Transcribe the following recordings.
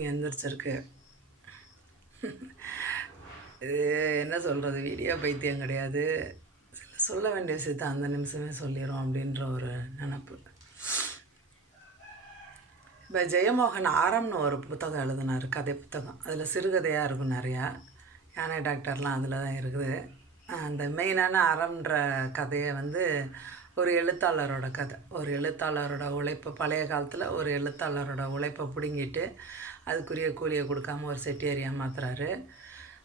தூங்கி எந்திரிச்சிருக்கு. இது என்ன சொல்கிறது வீடியோ பைத்தியம் கிடையாது. சொல்ல வேண்டிய விஷயத்த அந்த நிமிஷமே சொல்லிடும் அப்படின்ற ஒரு நினப்பு. இப்போ ஜெயமோகன் ஆரம்னு ஒரு புத்தகம் எழுதினார் கதை புத்தகம். அதில் சிறுகதையாக இருக்கும் நிறையா. யானை டாக்டர்லாம் அதில் தான் இருக்குது. அந்த மெயினான அறம்ன்ற கதையை வந்து ஒரு எழுத்தாளரோட கதை. ஒரு எழுத்தாளரோட உழைப்பை பழைய காலத்தில் ஒரு எழுத்தாளரோட உழைப்பை பிடுங்கிட்டு அதுக்குரிய கூலியை கொடுக்காம ஒரு செட்டியாரியாக ஏமாத்துறாரு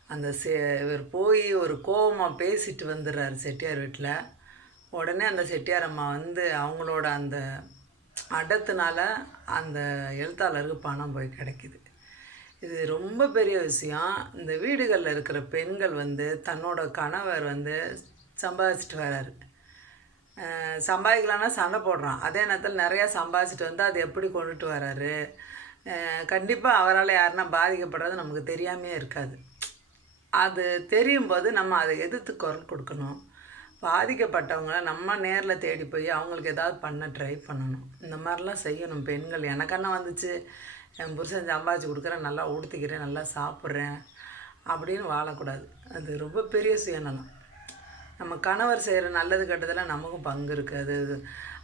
அந்த செ இவர் போய் ஒரு கோவமாக பேசிட்டு வந்துடுறாரு செட்டியார் வீட்டில் உடனே அந்த செட்டியார் அம்மா வந்து அவங்களோட அந்த அடத்தினால அந்த எழுத்தாளருக்கு பணம் போய் கிடைக்கிது. இது ரொம்ப பெரிய விஷயம். இந்த வீடுகளில் இருக்கிற பெண்கள் வந்து தன்னோட கணவர் வந்து சம்பாதிச்சிட்டு வராரு. சம்பாதிக்கலான்னா சண்டை போடுறான். அதே நேரத்தில் நிறையா சம்பாதிச்சிட்டு வந்து அது எப்படி கொண்டுட்டு வராரு? கண்டிப்பாக அவரால் யாருன்னா பாதிக்கப்படுறது நமக்கு தெரியாமே இருக்காது. அது தெரியும் போது நம்ம அதை எதிர்த்து குரல் கொடுக்கணும். பாதிக்கப்பட்டவங்கள நம்ம நேரில் தேடி போய் அவங்களுக்கு ஏதாவது பண்ண ட்ரை பண்ணணும். இந்த மாதிரிலாம் செய்யணும். பெண்கள் எனக்கென்ன வந்துச்சு. என் புருஷன் சம்பாதிச்சு கொடுக்குறேன் நல்லா உடுத்திக்கிறேன் நல்லா சாப்பிட்றேன் அப்படின்னு வாழக்கூடாது. அது ரொம்ப பெரிய சுயநலம். நம்ம கணவர் செய்கிற நல்லது கெட்டதில் நமக்கும் பங்கு இருக்குது அது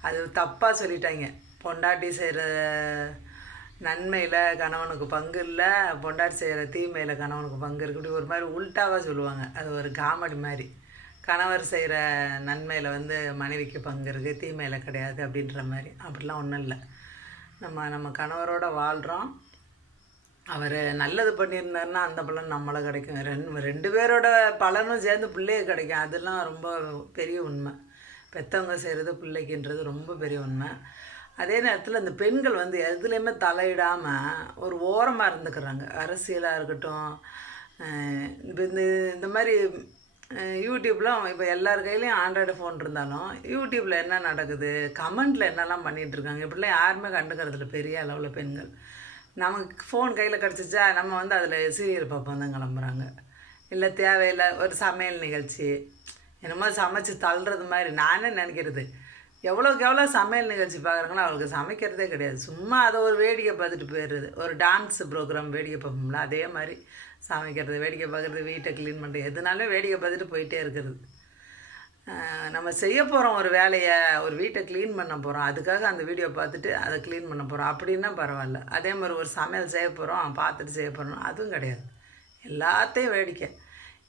அது தப்பாக சொல்லிட்டாங்க. பொண்டாட்டி செய்கிற நன்மையில் கணவனுக்கு பங்கு இல்லை பொண்டாட்டி செய்கிற தீமையில் கணவனுக்கு பங்கு இருக்கு. இப்படி ஒரு மாதிரி உல்ட்டாவாக சொல்லுவாங்க. அது ஒரு காமெடி மாதிரி. கணவர் செய்கிற நன்மையில் வந்து மனைவிக்கு பங்கு இருக்குது தீமையில் கிடையாது அப்படின்ற மாதிரி. அப்படிலாம் ஒன்றும் இல்லை. நம்ம நம்ம கணவரோட வாழ்கிறோம் அவர் நல்லது பண்ணியிருந்தாருன்னா அந்த பலன் நம்மளை கிடைக்கும். ரெண்டு ரெண்டு பேரோட பலனும் சேர்ந்து பிள்ளைய கிடைக்கும். அதெல்லாம் ரொம்ப பெரிய உண்மை. பெற்றவங்க செய்கிறது பிள்ளைக்குன்றது ரொம்ப பெரிய உண்மை. அதே நேரத்தில் இந்த பெண்கள் வந்து எதுலேயுமே தலையிடாமல் ஒரு ஓரமாக இருந்துக்கிறாங்க. அரசியலாக இருக்கட்டும் இந்த இந்த மாதிரி யூடியூப்பில் இப்போ எல்லார் கையிலையும் ஆண்ட்ராய்டு ஃபோன் இருந்தாலும் யூடியூப்பில் என்ன நடக்குது கமெண்ட்டில் என்னெல்லாம் பண்ணிகிட்டு இருக்காங்க இப்படிலாம் யாருமே கண்டுக்கிறதில்ல பெரிய அளவில் பெண்கள். நமக்கு ஃபோன் கையில் கிடச்சிச்சா நம்ம வந்து அதில் சீரியல் பார்ப்போம் தான் கிளம்புறாங்க. இல்லை தேவையில்லை ஒரு சமையல் நிகழ்ச்சி என்னமோ சமைச்சு தள்ளுறது மாதிரி நானே நினைக்கிறது. எவ்வளோக்கு எவ்வளோ சமையல் நிகழ்ச்சி பார்க்குறாங்களோ அவளுக்கு சமைக்கிறதே கிடையாது. சும்மா அதை ஒரு வேடிக்கை பார்த்துட்டு போயிடுறது. ஒரு டான்ஸ் ப்ரோக்ராம் வேடிக்கை பார்ப்போம்ல அதே மாதிரி சமைக்கிறது வேடிக்கை பார்க்குறது வீட்டை க்ளீன் பண்ணுறது எதுனாலும் வேடிக்கை பார்த்துட்டு போயிட்டே இருக்கிறது. நம்ம செய்ய போகிறோம் ஒரு வேலையை ஒரு வீட்டை க்ளீன் பண்ண போகிறோம் அதுக்காக அந்த வீடியோ பார்த்துட்டு அதை க்ளீன் பண்ண போகிறோம் அப்படின்னா பரவாயில்ல. அதே மாதிரி ஒரு சமையல் செய்ய போகிறோம் பார்த்துட்டு செய்ய போகிறோம் அதுவும் கிடையாது. எல்லாத்தையும் வேடிக்கை.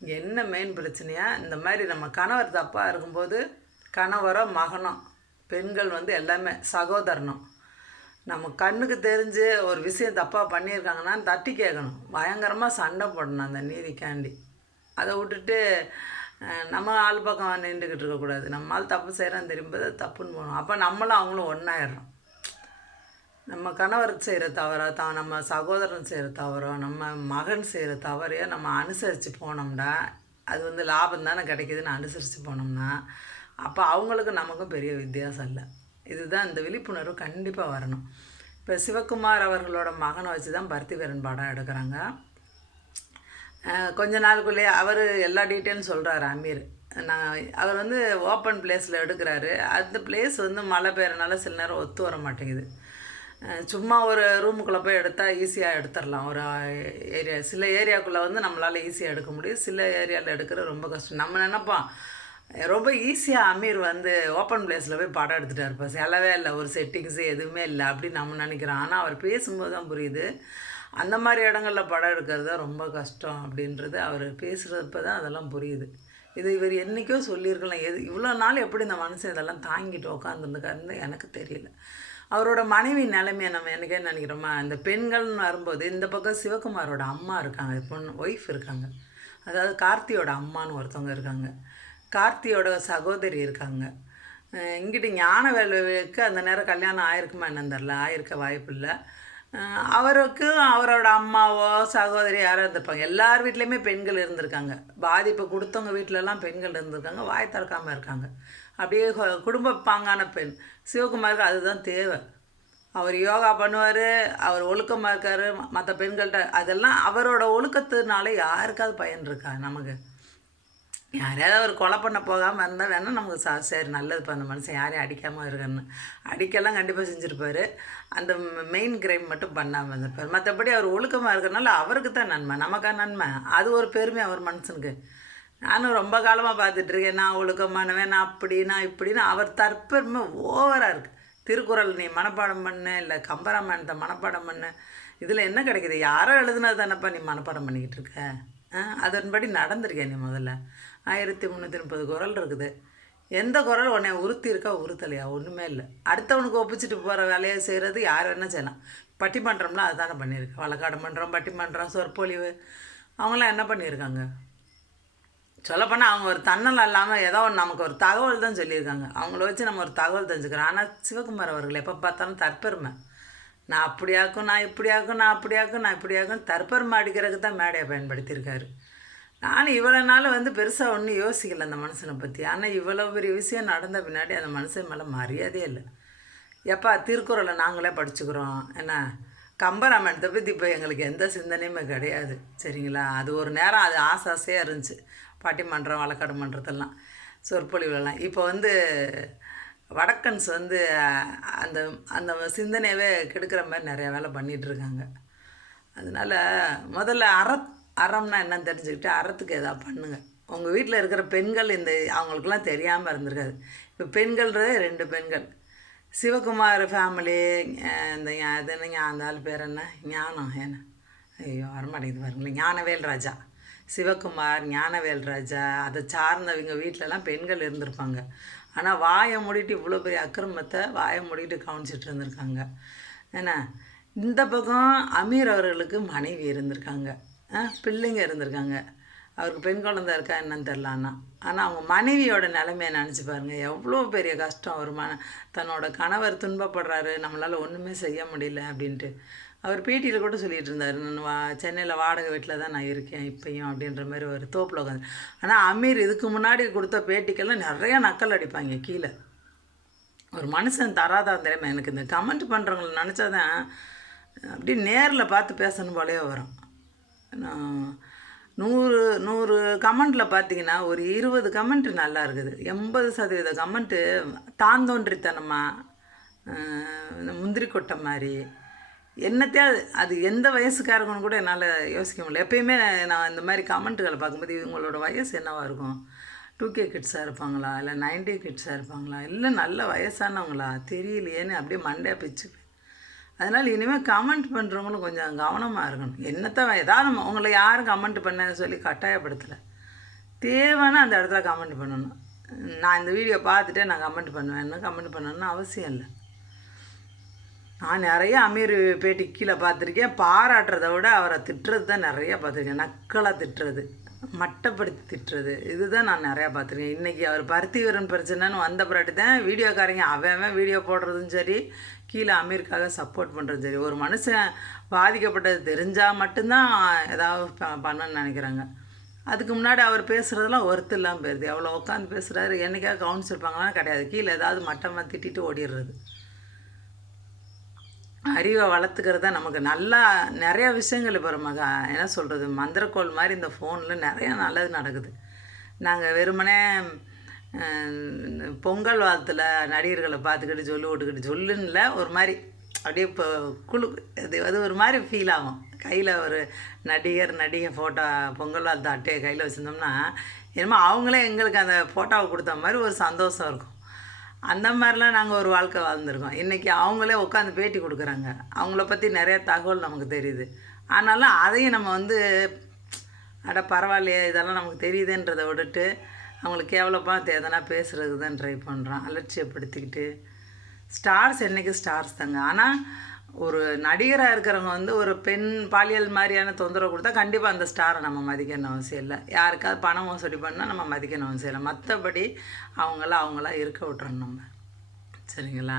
இங்கே என்ன மெயின் பிரச்சனையாக இந்த மாதிரி நம்ம கணவர் தப்பாக இருக்கும்போது கணவரோ மகனோ பெண்கள் வந்து எல்லாமே சகோதரனும். நம்ம கண்ணுக்கு தெரிஞ்சு ஒரு விஷயம் தப்பாக பண்ணியிருக்காங்கன்னா தட்டி கேட்கணும். பயங்கரமாக சண்டை போடணும் அந்த நீதிக்காண்டி. அதை விட்டுட்டு நம்ம ஆள் பக்கம் நின்றுக்கிட்டு இருக்கக்கூடாது நம்ம ஆள் தப்பு செய்கிறோம் தெரியும்போது தப்புன்னு போகணும். அப்போ நம்மளும் அவங்களும் ஒன்றாயிடுறோம் நம்ம கணவர் செய்கிற தவறோ த நம்ம சகோதரன் செய்கிற தவறோ நம்ம மகன் செய்கிற தவறையோ நம்ம அனுசரித்து போனோம்னா அது வந்து லாபம் தானே கிடைக்குதுன்னு அனுசரித்து போனோம்னா அப்போ அவங்களுக்கும் நமக்கும் பெரிய வித்தியாசம் இல்லை. இதுதான் இந்த விழிப்புணர்வு கண்டிப்பாக வரணும். இப்போ சிவகுமார் அவர்களோட மகனை வச்சு தான் பருத்திவீரன் படம் எடுக்கிறாங்க. கொஞ்ச நாளுக்குள்ளேயே அவர் எல்லா டீட்டெயிலும் சொல்கிறாரு அமீர். நான் அவர் வந்து ஓப்பன் பிளேஸில் எடுக்கிறாரு. அந்த பிளேஸ் வந்து மழை பெய்யறனால சில நேரம் ஒத்து வர மாட்டேங்குது. சும்மா ஒரு ரூமுக்குள்ளே போய் எடுத்தால் ஈஸியாக எடுத்துடலாம் ஒரு ஏரியா சில ஏரியாக்குள்ளே வந்து நம்மளால் ஈஸியாக எடுக்க முடியும். சில ஏரியாவில் எடுக்கிறது ரொம்ப கஷ்டம். நம்ம நினைப்போம் ரொம்ப ஈஸியாக அமீர் வந்து ஓப்பன் பிளேஸில் போய் படம் எடுத்துட்டார் இப்போ செலவே இல்லை. ஒரு செட்டிங்ஸு எதுவுமே இல்லை. அப்படின்னு நம்ம நினைக்கிறோம். ஆனால் அவர் பேசும்போது தான் புரியுது. அந்த மாதிரி இடங்களில் படம் எடுக்கிறது தான் ரொம்ப கஷ்டம் அப்படின்றது அவர் பேசுகிறப்ப தான் அதெல்லாம் புரியுது. இது இவர் என்றைக்கோ சொல்லியிருக்கலாம் எது இவ்வளோ நாள் எப்படி இந்த மனுஷன் இதெல்லாம் தாங்கிட்டு உட்காந்துருந்துக்காருன்னு எனக்கு தெரியல. அவரோட மனைவி நிலைமையை நம்ம எனக்கே நினைக்கிறோமா? இந்த பெண்கள்னு வரும்போது இந்த பக்கம் சிவகுமாரோட அம்மா இருக்காங்க. பொண்ணு ஒய்ஃப் இருக்காங்க. அதாவது கார்த்தியோட அம்மான்னு ஒருத்தவங்க இருக்காங்க. கார்த்தியோட சகோதரி இருக்காங்க. இங்கிட்டு ஞான வேலுவுக்கு அந்த நேரம் கல்யாணம் ஆயிருக்குமா என்னன்னு தெரில ஆயிருக்க வாய்ப்பு இல்லை அவருக்கு அவரோட அம்மாவோ சகோதரி யாரோ இருந்திருப்பாங்க. எல்லார் வீட்லேயுமே பெண்கள் இருந்திருக்காங்க. பாதிப்பு கொடுத்தவங்க வீட்டிலலாம் பெண்கள் இருந்திருக்காங்க வாய் திறக்காமல் இருக்காங்க. அப்படியே குடும்ப பாங்கான பெண். சிவகுமாருக்கு அதுதான் தேவை. அவர் யோகா பண்ணுவார் அவர் ஒழுக்கமாக இருக்கார் மற்ற பெண்கள்கிட்ட அதெல்லாம் அவரோட ஒழுக்கத்தினால யாருக்காவது பயன் இருக்கா நமக்கு? யாரையாவது ஒரு கொலை பண்ண போகாமல் இருந்தால் வேணால் நமக்கு சா சரி நல்லதுப்பா அந்த மனுஷன் யாரையும் அடிக்காமல் இருக்கன்னு. அடிக்கலாம் கண்டிப்பாக செஞ்சுருப்பார். அந்த மெயின் கிரைம் மட்டும் பண்ணாமல் இருந்திருப்பார். மற்றபடி அவர் ஒழுக்கமாக இருக்கிறனால அவருக்கு தான் நன்மை நமக்கா நன்மை. அது ஒரு பெருமை அவர் மனுஷனுக்கு. நானும் ரொம்ப காலமாக பார்த்துட்ருக்கேன். நான் ஒழுக்கமானவன் நான் அப்படி நான் இப்படின்னு அவர் தற்பெருமை ஓவராக இருக்குது திருக்குறள் நீ மனப்பாடம் பண்ணு இல்லை கம்பராமாயணத்தை மனப்பாடம் பண்ணு. இதில் என்ன கிடைக்குது? யாரோ எழுதுனது தானப்பா நீ மனப்பாடம் பண்ணிக்கிட்டு இருக்க? ஆ, அதன்படி நடந்திருக்கேன் நீ முதல்ல. ஆயிரத்தி முந்நூற்றி முப்பது குரல் இருக்குது. எந்த குரல் உன்னை உறுத்தி இருக்கா உறுத்தலையா? ஒன்றுமே இல்லை. அடுத்தவனுக்கு ஒப்பிச்சிட்டு போகிற வேலையை செய்கிறது யார் வேணால் செய்யலாம். பட்டிமன்றம்லாம் அதுதானே பண்ணியிருக்கு. வழக்காடு மன்றம் பட்டிமன்றம் சொற்பொழிவு. அவங்களாம் என்ன பண்ணியிருக்காங்க? சொல்லப்போனால் அவங்க ஒரு தன்னல் இல்லாமல் ஏதோ ஒன்று நமக்கு ஒரு தகவல் தான் சொல்லியிருக்காங்க. அவங்கள வச்சு நம்ம ஒரு தகவல் தெரிஞ்சுக்கிறோம். ஆனால் சிவகுமார் அவர்கள் எப்போ பார்த்தாலும் தற்பெருமை. நான் அப்படியாக்கும் நான் இப்படியாக்கும் நான் அப்படியாக்கும் நான் இப்படியாக்கும் தற்பெருமை அடிக்கிறதுக்கு தான் மேடையை பயன்படுத்தியிருக்காரு. நானும் இவ்வளோ நாள் வந்து பெருசாக ஒன்றும் யோசிக்கல அந்த மனுஷனை பற்றி ஆனால் இவ்வளோ பெரிய விஷயம் நடந்த பின்னாடி அந்த மனுஷன் மேலே மரியாதையே இல்லை. எப்பா திருக்குறளை நாங்களே படிச்சுக்கிறோம். என்ன? கம்பராமாயணத்தை பற்றி இப்போ எங்களுக்கு எந்த சிந்தனையுமே கிடையாது. சரிங்களா? அது ஒரு நேரம் அது ஆசை ஆசையாக இருந்துச்சு. பாட்டிமன்றம் வழக்காடு மன்றத்தெல்லாம் சொற்பொழிவுலலாம். இப்போ வந்து வடக்கன்ஸ் வந்து அந்த அந்த சிந்தனையவே கெடுக்கிற மாதிரி நிறையா வேலை பண்ணிகிட்ருக்காங்க அதனால் முதல்ல அற அறம்னா என்னன்னு தெரிஞ்சுக்கிட்டு அறத்துக்கு எதா பண்ணுங்கள் உங்கள் வீட்டில் இருக்கிற பெண்கள் இந்த அவங்களுக்குலாம் தெரியாமல் இருந்திருக்காது. இப்போ பெண்கள்ன்றதே ரெண்டு பெண்கள். சிவகுமார் ஃபேமிலி இந்த ஞா- என்ன அந்த ஆள் பேர் என்ன? ஞானம் என்ன ஐயோ வரமாட்டேங்குது பாருங்களேன் ஞானவேல் ராஜா. சிவகுமார் ஞானவேல் ராஜா அதை சார்ந்தவங்க வீட்டிலலாம் பெண்கள் இருந்திருப்பாங்க. ஆனால் வாயை மூடிட்டு இவ்வளோ பெரிய அக்கிரமத்தை வாயை மூடிட்டு கவனிச்சிட்டு இருந்திருக்காங்க. ஏன்னா இந்த பக்கம் அமீர் அவர்களுக்கு மனைவி இருந்திருக்காங்க. பிள்ளைங்க இருந்திருக்காங்க. அவருக்கு பெண் குழந்தை இருக்கா என்னன்னு தெரில ஆனால் ஆனால் அவங்க மனைவியோட நிலைமையை நினச்சி பாருங்க. எவ்வளோ பெரிய கஷ்டம் ஒரு மன தன்னோட கணவர் துன்பப்படுறாரு. நம்மளால் ஒன்றுமே செய்ய முடியல அப்படின்ட்டு. அவர் பேட்டியில் கூட சொல்லிகிட்டு இருந்தார். நான் வா சென்னையில் வாடகை வீட்டில் தான் நான் இருக்கேன் இப்பயும் அப்படின்ற மாதிரி ஒரு தோப்பில் உட்காந்து ஆனால் அமீர் இதுக்கு முன்னாடி கொடுத்த பேட்டிக்கெல்லாம் நிறைய நக்கல் அடிப்பாங்க கீழே. ஒரு மனுஷன் தராதான் திறமை எனக்கு இந்த கமெண்ட் பண்ணுறவங்கள நினச்சாதான் அப்படியே நேரில் பார்த்து பேசணும் போலே வரும். நூறு நூறு கமெண்ட்டில் பார்த்தீங்கன்னா ஒரு இருபது கமெண்ட் நல்லா இருக்குது. எண்பது சதவீத கமெண்ட்டு தாந்தோன்றித்தனமாக இந்த முந்திரி கொட்டை மாதிரி. என்னத்தையா அது எந்த வயசுக்காரங்கன்னு கூட என்னால் யோசிக்க முடியல. எப்பயுமே நான் இந்த மாதிரி கமெண்ட்டுகளை பார்க்கும்போது இவங்களோட வயசு என்னவாக இருக்கும்? டூ கே கிட்ஸாக இருப்பாங்களா? இல்லை நைன்டி கிட்ஸாக இருப்பாங்களா? இல்லை நல்ல வயசானவங்களா? தெரியலையேன்னு அப்படியே மண்டையாக பிச்சு அதனால் இனிமேல் கமெண்ட் பண்ணுறவங்களும் கொஞ்சம் கவனமாக இருக்கணும். என்னத்தான் ஏதாவது நம்ம உங்களை யாரும் கமெண்ட் பண்ண சொல்லி கட்டாயப்படுத்தலை. தேவைன்னா அந்த இடத்துல கமெண்ட் பண்ணணும். நான் இந்த வீடியோ பார்த்துட்டே நான் கமெண்ட் பண்ணுவேன். கமெண்ட் பண்ணணும்னு அவசியம் இல்லை. நான் நிறைய அமீர் பேட்டி கீழே பார்த்துருக்கேன். பாராட்டுறதை விட அவரை திட்டுறது தான் நிறைய பார்த்துருக்கேன். நக்கலாக திட்டுறது. மட்டப்படுத்தி திட்டுறது இதுதான் நான் நிறையா பார்த்துருக்கேன். இன்றைக்கி அவர் பருத்தி வீரன் பிரச்சனைன்னு வந்த பிறகு தான் வீடியோக்காரங்க அவன் வீடியோ போடுறதும் சரி கீழே அமீருக்காக சப்போர்ட் பண்ணுறதும் சரி. ஒரு மனுஷன் பாதிக்கப்பட்டது தெரிஞ்சால் மட்டும்தான் ஏதாவது ப- பண்ணணும்னு நினைக்கிறாங்க. அதுக்கு முன்னாடி அவர் பேசுகிறதெல்லாம் ஒர்த்து இல்லாமல் போயிடுது எவ்வளோ உட்காந்து பேசுகிறாரு என்னைக்காக கவனிச்சிருப்பாங்களா கிடையாது. கீழே ஏதாவது மட்டமாக திட்டிட்டு ஓடிடுறது. அறிவை வளர்த்துக்கிறது தான் நமக்கு. நல்லா நிறைய விஷயங்கள் இப்போ நமக்கு என்ன சொல்கிறது மந்திரக்கோள் மாதிரி இந்த ஃபோனில் நிறைய நல்லது நடக்குது. நாங்கள் வெறுமனே பொங்கல் வாரத்தில் நடிகர்களை பார்த்துக்கிட்டு சொல்லு விட்டுக்கிட்டு சொல்லுன்னுல ஒரு மாதிரி அப்படியே இப்போ குழு அது அது ஒரு மாதிரி ஃபீல் ஆகும். கையில் ஒரு நடிகர் நடிகை ஃபோட்டோ பொங்கல் வாழ்த்து அட்டையை கையில் வச்சுருந்தோம்னா என்னமோ அவங்களே எங்களுக்கு அந்த ஃபோட்டோவை கொடுத்த மாதிரி ஒரு சந்தோஷம் இருக்கும். அந்த மாதிரிலாம் நாங்கள் ஒரு வாழ்க்கை வாழ்ந்துருக்கோம். இன்றைக்கி அவங்களே உட்காந்து பேட்டி கொடுக்குறாங்க. அவங்கள பற்றி நிறைய தகவல் நமக்கு தெரியுது. ஆனாலும் அதையும் நம்ம வந்து அட பரவாயில்லையே இதெல்லாம் நமக்கு தெரியுதுன்றதை விட்டுட்டு அவங்களுக்கு எவ்வளோப்பா எதனா பேசுகிறதுக்கு தான் ட்ரை பண்ணுறோம் அலட்சியப்படுத்திக்கிட்டு ஸ்டார்ஸ் என்றைக்கு ஸ்டார்ஸ் தாங்க. ஆனால் ஒரு நடிகராக இருக்கிறவங்க வந்து ஒரு பெண் பாலியல் மாதிரியான தொந்தரவு கொடுத்தா கண்டிப்பாக அந்த ஸ்டாரை நம்ம மதிக்கணும் அவசியம் இல்லை. யாருக்காவது பணம் மோசடி பண்ணால் நம்ம மதிக்கணும் அவசியம் இல்லை. மற்றபடி அவங்களாம் அவங்களா இருக்க விட்டுறணும் நம்ம. சரிங்களா?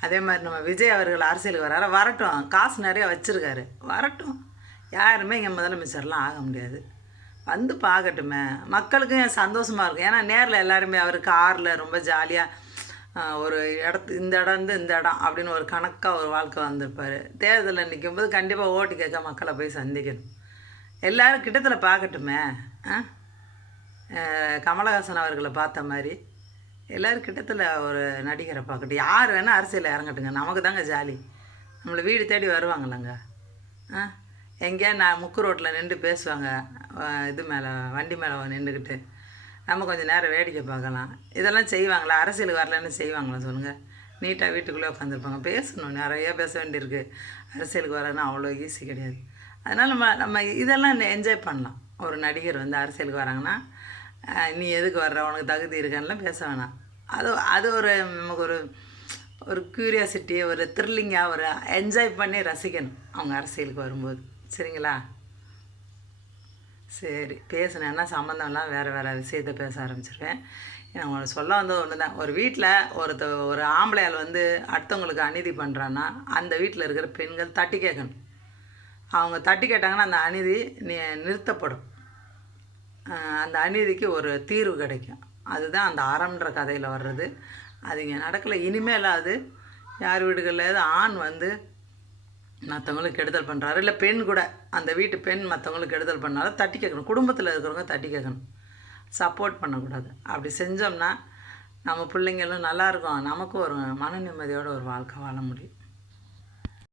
அதே மாதிரி நம்ம விஜய் அவர்கள் அரசியலுக்கு வராரு. வரட்டும். காசு நிறைய வச்சுருக்காரு. வரட்டும். யாருமே இங்கே முதலமைச்சர்லாம் ஆக முடியாது. வந்து பார்க்கட்டுமே. மக்களுக்கும் சந்தோஷமாக இருக்கும். ஏன்னா நேரில் எல்லாருமே அவர் காரில் ரொம்ப ஜாலியாக ஒரு இடத்து இந்த இடம் வந்து இந்த இடம் அப்படின்னு ஒரு கணக்காக ஒரு வாழ்க்கை வந்திருப்பார். தேர்தலில் நிற்கும்போது கண்டிப்பாக ஓட்டு கேட்க மக்களை போய் சந்திக்கணும். எல்லோரும் கிட்டத்தில் பார்க்கட்டுமே ஆ? கமலஹாசன் அவர்களை பார்த்த மாதிரி எல்லோரும் கிட்டத்தில் ஒரு நடிகரை பார்க்கட்டும். யார் வேணால் அரசியலில் இறங்கட்டுங்க நமக்கு தாங்க ஜாலி. நம்மளை வீடு தேடி வருவாங்களங்க ஆ? எங்கேயா நான் முக்கு ரோட்டில் நின்று பேசுவாங்க இது மேலே வண்டி மேலே நின்றுக்கிட்டு நம்ம கொஞ்சம் நேரம் வேடிக்கை பார்க்கலாம். இதெல்லாம் செய்வாங்களா? அரசியலுக்கு வரலன்னு செய்வாங்களா சொல்லுங்கள் நீட்டாக வீட்டுக்குள்ளே உட்காந்துருப்பாங்க. பேசணும். நிறைய பேச வேண்டியிருக்கு. அரசியலுக்கு வரலன்னா அவ்வளோ ஈஸி கிடையாது. அதனால் நம்ம நம்ம இதெல்லாம் என்ஜாய் பண்ணலாம். ஒரு நடிகர் வந்து அரசியலுக்கு வராங்கன்னா நீ எதுக்கு வர்ற? உனக்கு தகுதி இருக்கான்லாம் பேச வேணாம். அது அது ஒரு நமக்கு ஒரு ஒரு க்யூரியாசிட்டி ஒரு த்ரில்லிங்காக ஒரு என்ஜாய் பண்ணி ரசிக்கணும். அவங்க அரசியலுக்கு வரும்போது. சரிங்களா? சரி பேசுனேன்னா சம்மந்தம்லாம் வேறு வேறு விஷயத்த பேச ஆரம்பிச்சிருவேன் நான் சொல்ல வந்தது ஒன்று தான் ஒரு வீட்டில் ஒருத்த ஒரு ஆம்பளையால் வந்து அடுத்தவங்களுக்கு அநீதி பண்ணுறான்னா அந்த வீட்டில் இருக்கிற பெண்கள் தட்டி கேட்கணும். அவங்க தட்டி கேட்டாங்கன்னா அந்த அநீதி நி நிறுத்தப்படும். அந்த அநீதிக்கு ஒரு தீர்வு கிடைக்கும். அதுதான் அந்த அறம்ன்ற கதையில் வர்றது. அது இங்கே நடக்கலை. இனிமேலாவது யார் வீடுகளில் ஆண் வந்து மற்றவங்களுக்கு கெடுதல் பண்ணுறாரு இல்லை பெண் கூட அந்த வீட்டு பெண் மற்றவங்களுக்கு கெடுதல் பண்ணாலும் தட்டி கேட்கணும். குடும்பத்தில் இருக்கிறவங்க தட்டி கேட்கணும். சப்போர்ட் பண்ணக்கூடாது. அப்படி செஞ்சோம்னா நம்ம பிள்ளைங்களும் நல்லா இருக்கும். நமக்கும் ஒரு மன நிம்மதியோட ஒரு வாழ்க்கை வாழ முடியும்.